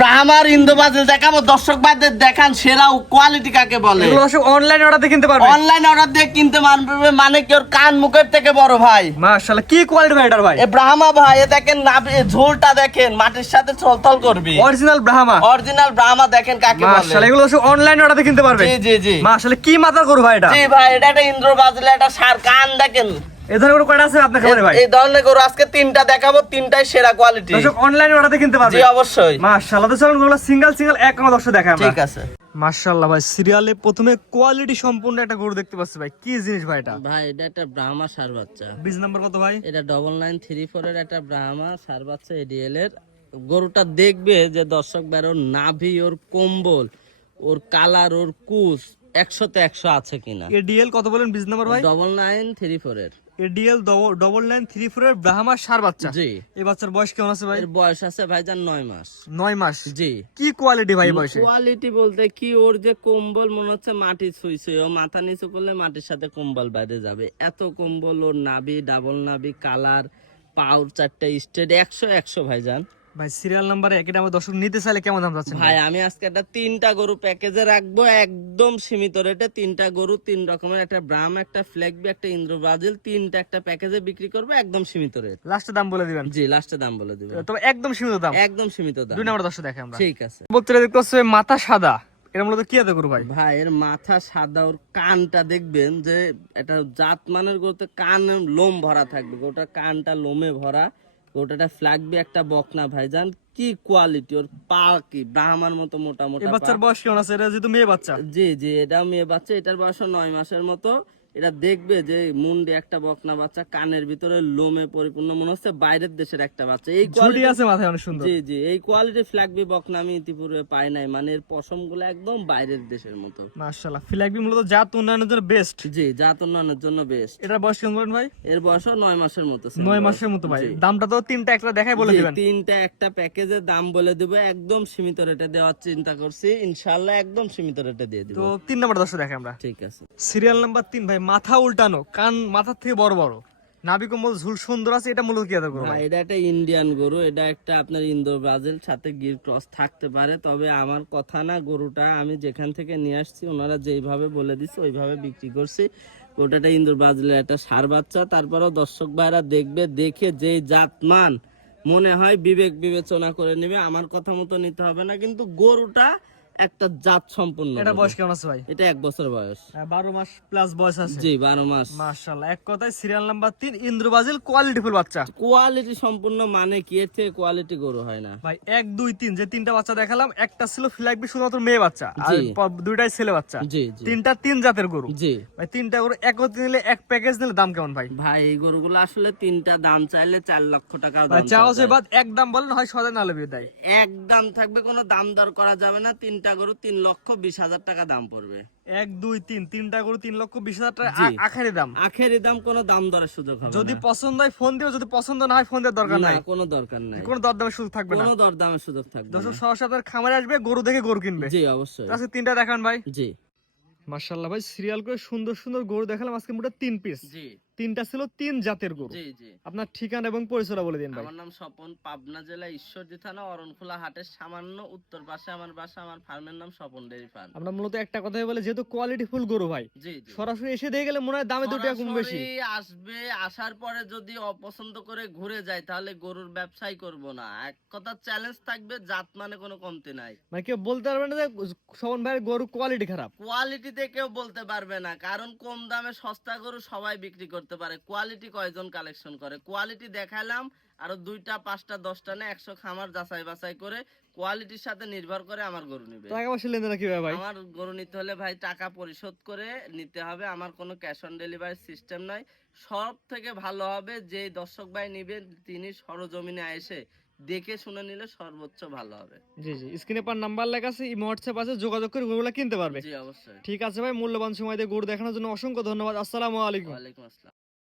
ব্রাহ্মার ইন্দোবাজে দেখাবো দর্শক বাদের দেখান সেরা কোয়ালিটি কাকে বলে? দর্শক অনলাইন অর্ডার দিয়ে কিনতে পারবে। অনলাইন অর্ডার দিয়ে কিনতে পারবে মানে কি ওর কান মুখের থেকে বড় ভাই? মাশাআল্লাহ কি কোয়ালিটি ভাই এটার ভাই? এ ব্রাহ্মা ভাই এ দেখেন নাভি ঝোলটা দেখেন মাটির সাথে চলতল করবি। অরিজিনাল ব্রাহ্মা। অরিজিনাল ব্রাহ্মা দেখেন কাকে বলে। মাশাআল্লাহ এগুলো দর্শক অনলাইন অর্ডার দিয়ে কিনতে পারবে। জি জি জি। মাশাআল্লাহ কি মাথার গরু ভাই এটা? জি ভাই এটা একটা ইন্দ্র বাজলে একটা সার কান দেখেন। ধরনের গরু কয়টা আছে আপনার খামারে ভাই? এই ধরনের গরু আজকে তিনটা দেখাবো তিনটাই সেরা কোয়ালিটি দর্শক অনলাইন অর্ডার কিনতে পারবে। জি অবশ্যই। মাশাআল্লাহ। তো চলুন গরুগুলো সিঙ্গেল সিঙ্গেল এক আমার দর্শক দেখায় আমরা। ঠিক আছে। মাশাআল্লাহ ভাই সিরিয়ালে প্রথমে কোয়ালিটি সম্পূর্ণ একটা গরু দেখতে পাচ্ছি ভাই। কি জিনিস ভাই এটা? ভাই এটা একটা ব্রাহ্মা সার বাচ্চা। বীজ নাম্বার কত ভাই? এটা ডবল নাইন থ্রি ফোর এর একটা ব্রাহ্মা সার বাচ্চা এডিএল এর। গরুটা দেখবে যে দর্শক ভাই ওর নাভি ওর কম্বল ওর কালার ওর কুস একশোতে একশো আছে কিনা। এডিএল কত বলেন বীজ নাম্বার ভাই? ডবল নাইন থ্রি ফোর এর। ADL double nine three four এর ব্রাহ্মা সার বাচ্চা। জি। এই বাচ্চার বয়স কেমন আছে ভাই? এর বয়স আছে ভাইজান নয় মাস। নয় মাস? জি। কি কোয়ালিটি ভাই বয়সে? কোয়ালিটি বলতে কি ওর যে কম্বল মনে হচ্ছে মাটি ছুঁইছে ও মাথা নিচু করলে মাটির সাথে কম্বল বাইরে যাবে। এত কম্বল ওর নাবি ডাবল নাবি কালার পাউর চারটা স্টেট একশো একশো ভাইজান। ভাই সিরিয়াল নাম্বার এক এটা আমার দর্শক নিতে চাইলে কেমন দাম যাচ্ছে ভাই আমি আজকে একটা তিনটা গরু প্যাকেজে রাখব একদম সীমিত রেটে তিনটা গরু তিন রকমের একটা ব্রাম একটা ফ্ল্যাগবি একটা ইন্দ্র ব্রাজিল। তিনটা একটা প্যাকেজে বিক্রি করব একদম সীমিত রেট লাস্টে দাম বলে দিবেন? জি লাস্টে দাম বলে দিবেন। তবে একদম সীমিত দাম। একদম সীমিত দাম। দুই নাম্বার দর্শক দেখে আমরা। ঠিক আছে। বলতে দেখতে মাথা সাদা। এটা মূলত কি এত গরু ভাই? ভাই এর মাথা সাদা ওর কানটা দেখবেন যে এটা জাত মানের গরুতে কান লোম ভরা থাকবে গোটা কানটা লোমে ভরা। গোটাটা ফ্ল্যাগবি একটা বকনা ভাইজান কি কোয়ালিটি ওর পা কি ব্রাহ্মার মতো মোটা মোটা বাচ্চার বয়স কেমন আছে? এটা যেহেতু মেয়ে বাচ্চা। জি জি এটা মেয়ে বাচ্চা এটার বয়স নয় মাসের মতো। এটা দেখবে যে মুন্ডে একটা বকনা বাচ্চা কানের ভিতরে লোমে পরিপূর্ণ মনে হচ্ছে বাইরের দেশের একটা বাচ্চা। এই quality- আছে মাথায় অনেক সুন্দর। জি জি এই কোয়ালিটি ফ্ল্যাগবি বকনা আমি ইতিপূর্বে পাই নাই। মানে এর পশমগুলো একদম বাইরের দেশের মতো। মাশাআল্লাহ ফিলাকবি মূলত জাত উন্নয়নের জন্য বেস্ট জি জাত উন্নয়নের জন্য বেস্ট এটার বয়স কেমন বলেন ভাই? এর বয়সও নয় মাসের মতো ছিল। নয় মাসের মতো ভাই। দামটা তো তিনটা একটা দেখাই বলে দিবেন। তিনটা একটা প্যাকেজের দাম বলে দিব একদম সীমিত রেটে দেওয়ার চিন্তা করছি। ইনশাল্লাহ একদম সীমিত রেটে দিয়ে দিব। তো তিন নাম্বার দর্শক দেখে আমরা। ঠিক আছে। সিরিয়াল নাম্বার তিন ভাই মাথা উল্টানো কান মাথার থেকে বড় বড়। নাভি কম্বল ঝুল সুন্দর আছে এটা মূলত কি এত গরু এটা একটা ইন্ডিয়ান গরু এটা একটা আপনার ইন্দো ব্রাজিল সাথে গির ক্রস থাকতে পারে তবে আমার কথা না গরুটা আমি যেখান থেকে নিয়ে আসছি ওনারা যেইভাবে বলে দিচ্ছে ওইভাবে বিক্রি করছি। ওটাটা ইন্দো ব্রাজিলের একটা সার বাচ্চা তারপরেও দর্শক ভাইরা দেখবে দেখে যেই জাতমান মনে হয় বিবেক বিবেচনা করে নেবে আমার কথা মতো নিতে হবে না কিন্তু গরুটা একটা জাত সম্পূর্ণ এটা বয়স কেমন আছে ভাই? এটা এক বছর বয়স। বারো মাস প্লাস বয়স আছে। জি বারো মাস। মাশাআল্লাহ। এক কথায় সিরিয়াল নাম্বার তিন ইন্দ্রবাজিল কোয়ালিটিফুল বাচ্চা। কোয়ালিটি সম্পূর্ণ মানে কি? এর থেকে কোয়ালিটি গরু হয় না। ভাই এক দুই তিন যে তিনটা বাচ্চা দেখালাম একটা ছিল ফিলাকবি শুধুমাত্র মেয়ে বাচ্চা আর দুইটাই ছেলে বাচ্চা। জি তিনটা তিন জাতের গরু। জি। ভাই তিনটা গরু একত্রে নিলে এক প্যাকেজ নিলে দাম কেমন ভাই? ভাই এই গরুগুলো আসলে তিনটা দাম চাইলে চার লক্ষ টাকা ভাই চা হচ্ছে বাদ এক দাম বলেন হয় সদায় না লেবে দেয়। এক দাম থাকবে কোনো দাম দর করা যাবে না। তিনটা গরু তিন লক্ষ বিশ হাজার টাকা দাম পড়বে। এক দুই তিন তিনটা গরু তিন লক্ষ বিশ হাজার টাকা। আখেরি দাম? আখেরি দাম কোনো দাম দরের সুযোগ হবে যদি পছন্দ হয় ফোন দিও যদি পছন্দ না হয় ফোন দেওয়ার দরকার নাই। কোনো দরকার নাই। কোনো দরদামের সুযোগ থাকবে না। কোনো দরদামের সুযোগ থাকবে দর্শক আপনার খামারে আসবে গরু দেখে গরু কিনবে। জি অবশ্যই। আজকে তিনটা দেখান ভাই। জি। মার্শাল্লাহ ভাই সিরিয়াল করে সুন্দর সুন্দর গরু দেখালাম। আজকে মোটা তিন পিস জি। তিনটা ছিল তিন জাতের গরু। জি জি। আপনার ঠিকানা এবং পরিচয়টা বলে দিন ভাই। আমার নাম স্বপন পাবনা জেলা ঈশ্বরদী থানা অরণখোলা হাটের সামান্য উত্তর পাশে আমার বাসা আমার ফার্মের নাম স্বপন ডেয়ারি ফার্ম। আমরা মূলত একটা কথাই বলে যেহেতু কোয়ালিটি ফুল গরু ভাই জি জি। সরাসরি এসে দিয়ে গেলে মনে হয় দামে দুটো কম বেশি। আসবে আসার পরে যদি অপছন্দ করে ঘুরে যায় তাহলে গরুর ব্যবসাই করব না। এক কথা চ্যালেঞ্জ থাকবে জাত মানে কোনো কমতি নাই। মানে কেউ বলতে পারবে না যে শোভন ভাইয়ের গরু কোয়ালিটি খারাপ। কোয়ালিটিতে কেউ বলতে পারবে না কারণ কম দামে সস্তা গরু সবাই বিক্রি করতে পারে কোয়ালিটি কয়জন কালেকশন করে? কোয়ালিটি দেখালাম আরও দুইটা পাঁচটা দশটা না একশো খামার যাচাই বাছাই করে কোয়ালিটির সাথে নির্ভর করে আমার গরু নিবে। টাকা পয়সা লেনদেন কীভাবে ভাই? আমার গরু নিতে হলে ভাই টাকা পরিশোধ করে নিতে হবে আমার কোনো ক্যাশ অন ডেলিভারি সিস্টেম নাই। সব থেকে ভালো হবে যে দর্শক ভাই নিবেন তিনি সরজমিনে এসে দেখে শুনে নিলে সর্বোচ্চ ভালো হবে। জি জি স্ক্রিনে পার নাম্বার লেখা আছে এই হোয়াটসঅ্যাপ আছে যোগাযোগ করে গরুগুলা কিনতে পারবে। জি অবশ্যই। ঠিক আছে ভাই মূল্যবান সময় দিয়ে গরু দেখানোর জন্য অসংখ্য ধন্যবাদ আসসালামু আলাইকুম। ওয়ালাইকুম আসসালাম।